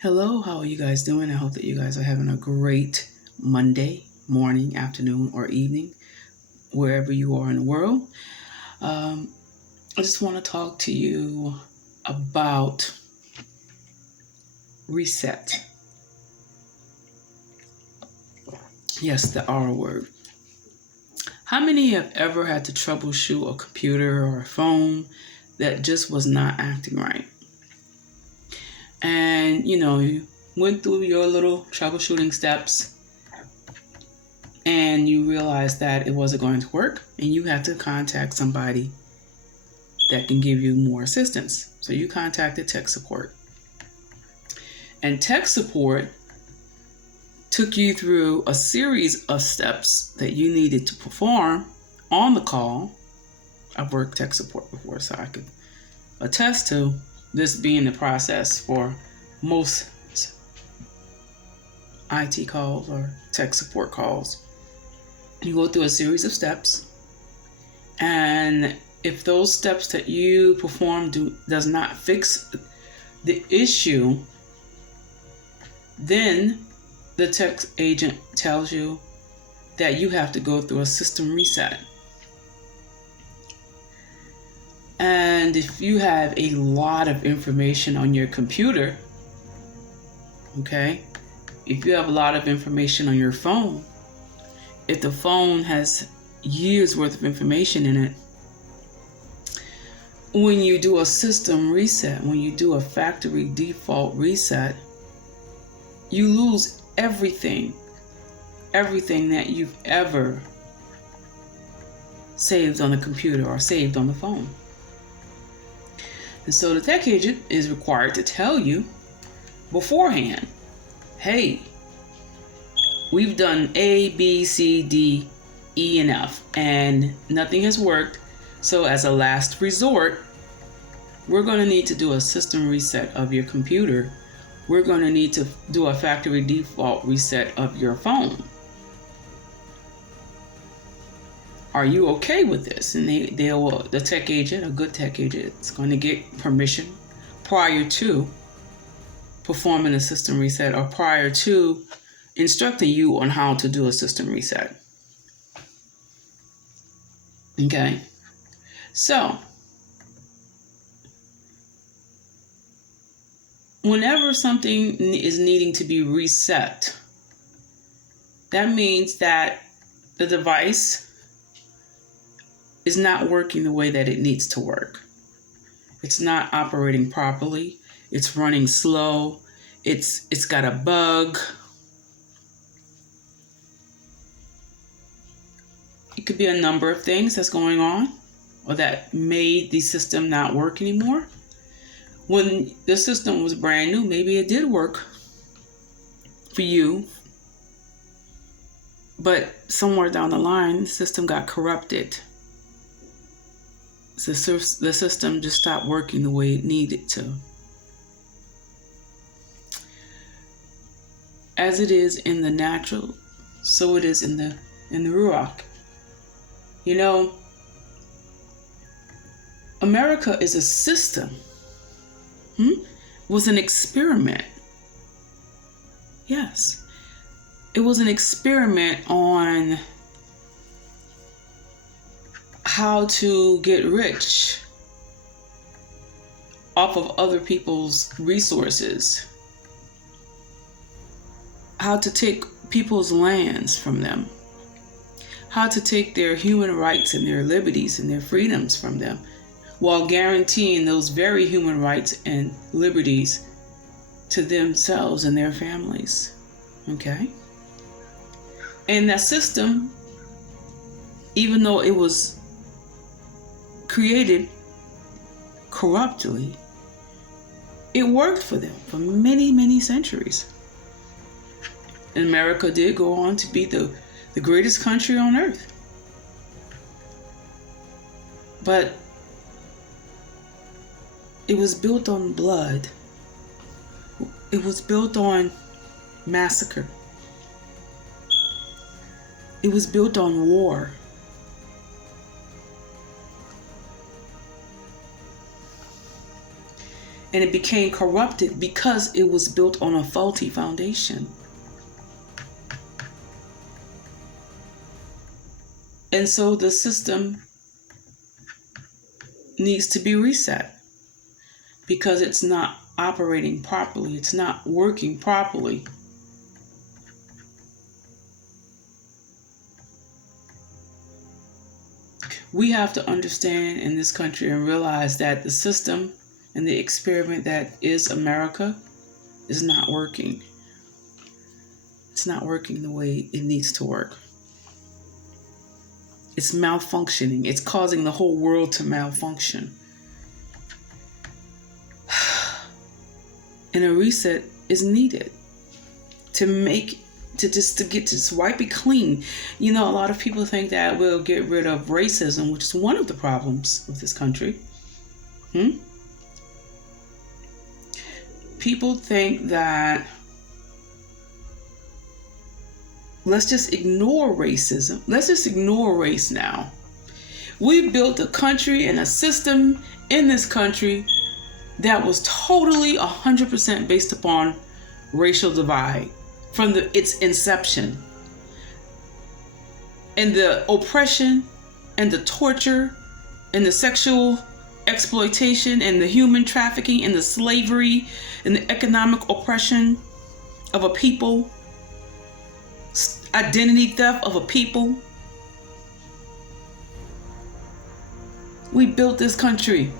Hello, how are you guys doing? I hope that you guys are having a great Monday morning, afternoon, or evening, wherever you are in the world. Um, I just want to talk to you about reset. Yes, the R word. How many have ever had to troubleshoot a computer or a phone that just was not acting right? And you went through your little troubleshooting steps and you realized that it wasn't going to work and you had to contact somebody that can give you more assistance. So you contacted tech support. And tech support took you through a series of steps that you needed to perform on the call. I've worked tech support before, so I could attest to this being the process for most IT calls or tech support calls. You go through a series of steps, and if those steps that you perform does not fix the issue, then the tech agent tells you that you have to go through a system reset. And if you have a lot of information on your computer, okay, if you have a lot of information on your phone, if the phone has years worth of information in it, when you do a system reset, when you do a factory default reset, you lose everything that you've ever saved on the computer or saved on the phone. And so the tech agent is required to tell you beforehand, hey, we've done A, B, C, D, E, and F, and nothing has worked. So as a last resort, we're going to need to do a system reset of your computer. We're going to need to do a factory default reset of your phone. Are you okay with this? And the tech agent, a good tech agent, is going to get permission prior to performing a system reset or prior to instructing you on how to do a system reset. Okay? So, whenever something is needing to be reset, that means that the device is not working the way that it needs to work. It's not operating properly. It's running slow. It's got a bug. It could be a number of things that's going on or that made the system not work anymore. When the system was brand new, maybe it did work for you, but somewhere down the line, the system got corrupted. The system just stopped working the way it needed to. As it is in the natural, so it is in the Ruach. You know, America is a system. It was an experiment. Yes. It was an experiment on how to get rich off of other people's resources, how to take people's lands from them, how to take their human rights and their liberties and their freedoms from them, while guaranteeing those very human rights and liberties to themselves and their families. Okay? And that system, even though it was created corruptly, it worked for them for many, many centuries. And America did go on to be the greatest country on earth. But it was built on blood. It was built on massacre. It was built on war. And it became corrupted because it was built on a faulty foundation. And so the system needs to be reset because it's not operating properly. It's not working properly. We have to understand in this country and realize that the system and the experiment that is America is not working. It's not working the way it needs to work. It's malfunctioning. It's causing the whole world to malfunction. And a reset is needed to get to wipe it clean. You know, a lot of people think that we'll get rid of racism, which is one of the problems of this country. People think that let's just ignore racism. Let's just ignore race now. We built a country and a system in this country that was totally 100% based upon racial divide from its inception. And the oppression and the torture and the sexual exploitation and the human trafficking and the slavery and the economic oppression of a people, identity theft of a people. We built this country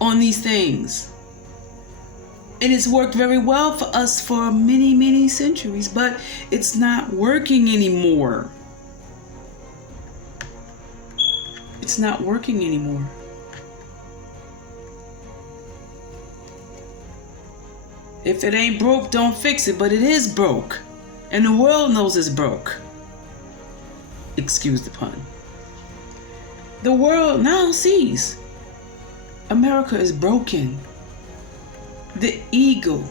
on these things. And it's worked very well for us for many, many centuries, but it's not working anymore. It's not working anymore. If it ain't broke, don't fix it, but it is broke. And the world knows it's broke. Excuse the pun. The world now sees America is broken. The eagle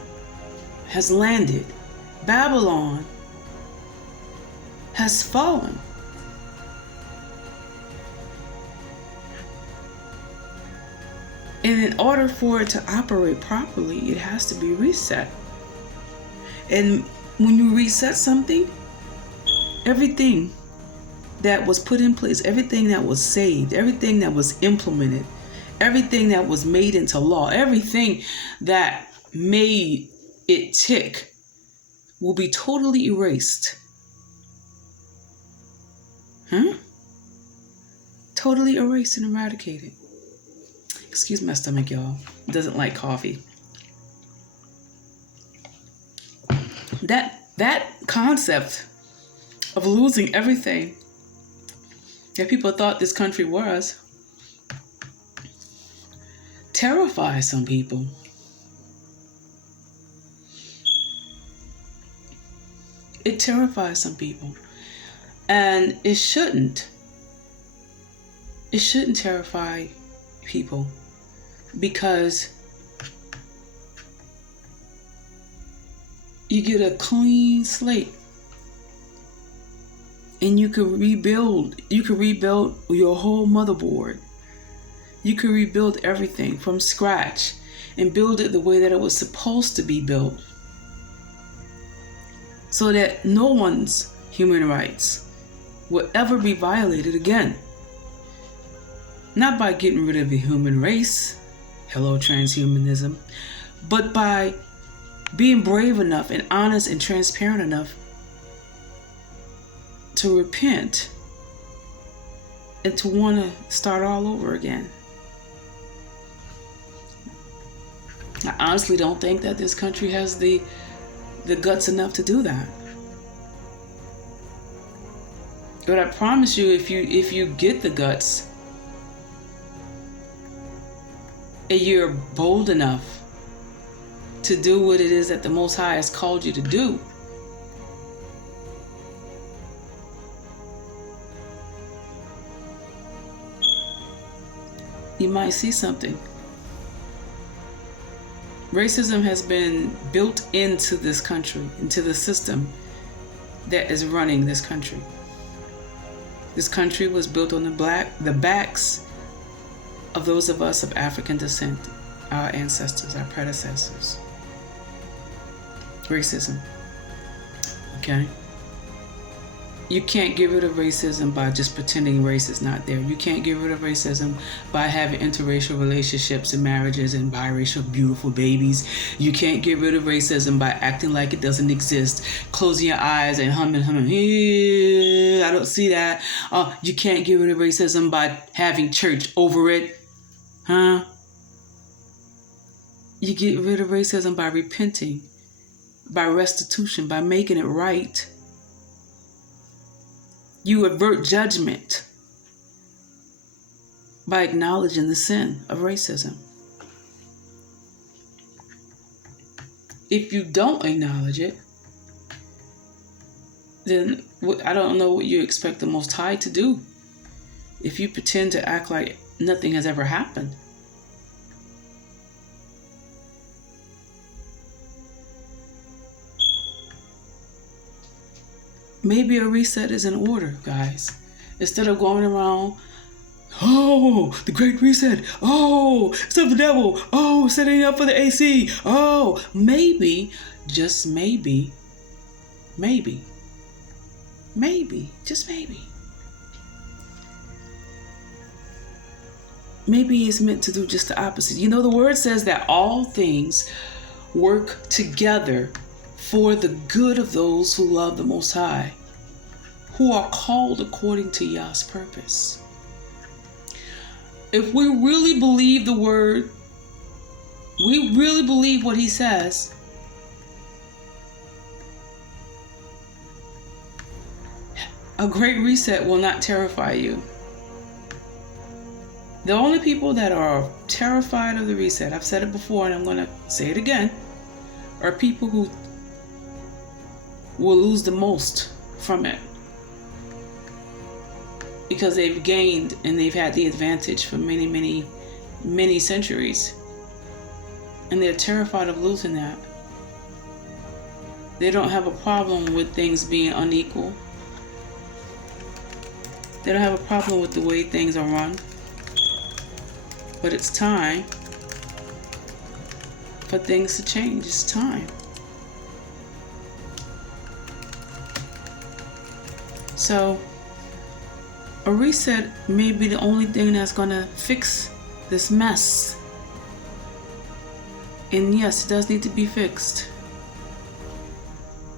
has landed. Babylon has fallen. And in order for it to operate properly, it has to be reset. And when you reset something, everything that was put in place, everything that was saved, everything that was implemented, everything that was made into law, everything that made it tick will be totally erased. Totally erased and eradicated. Excuse my stomach, y'all. It doesn't like coffee. That concept of losing everything that people thought this country was terrifies some people. It terrifies some people. And it shouldn't. It shouldn't terrify people, because you get a clean slate and you can rebuild your whole motherboard. You can rebuild everything from scratch and build it the way that it was supposed to be built, so that no one's human rights will ever be violated again. Not by getting rid of the human race, hello transhumanism, but by being brave enough and honest and transparent enough to repent and to want to start all over again. I honestly don't think that this country has the guts enough to do that. But I promise you, if you get the guts and you're bold enough to do what it is that the Most High has called you to do, you might see something. Racism has been built into this country, into the system that is running this country. This country was built on the backs of those of us of African descent. our ancestors, our predecessors. Racism. Okay? You can't get rid of racism by just pretending race is not there. You can't get rid of racism by having interracial relationships and marriages and biracial beautiful babies. You can't get rid of racism by acting like it doesn't exist, closing your eyes and humming, I don't see that. You can't get rid of racism by having church over it. Huh? You get rid of racism by repenting, by restitution, by making it right. You avert judgment by acknowledging the sin of racism. If you don't acknowledge it, then I don't know what you expect the Most High to do if you pretend to act like nothing has ever happened. Maybe a reset is in order, guys. Instead of going around, oh, the Great Reset. Oh, it's of the devil. Oh, setting up for the AC. Oh, maybe, just maybe, just maybe. Maybe it's meant to do just the opposite. You know, the word says that all things work together for the good of those who love the Most High, who are called according to Yah's purpose. If we really believe the word, we really believe what he says, a great reset will not terrify you. The only people that are terrified of the reset, I've said it before and I'm going to say it again, are people who will lose the most from it, because they've gained and they've had the advantage for many centuries, and they're terrified of losing that. They don't have a problem with things being unequal. They don't have a problem with the way things are run. But it's time for things to change. It's time. So, a reset may be the only thing that's going to fix this mess. And yes, it does need to be fixed.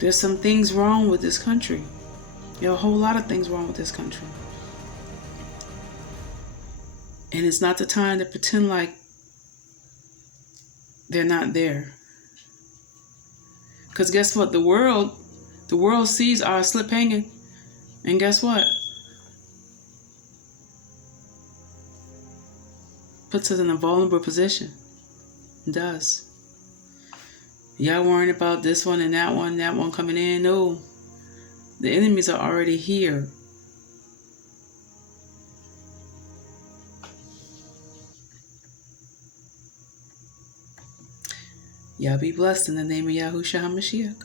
There's some things wrong with this country. There are a whole lot of things wrong with this country. And it's not the time to pretend like they're not there. Because guess what? The world sees our slip hanging. And guess what? Puts us in a vulnerable position. It does. Y'all worrying about this one and that one coming in? No. The enemies are already here. Y'all be blessed in the name of Yahushua HaMashiach.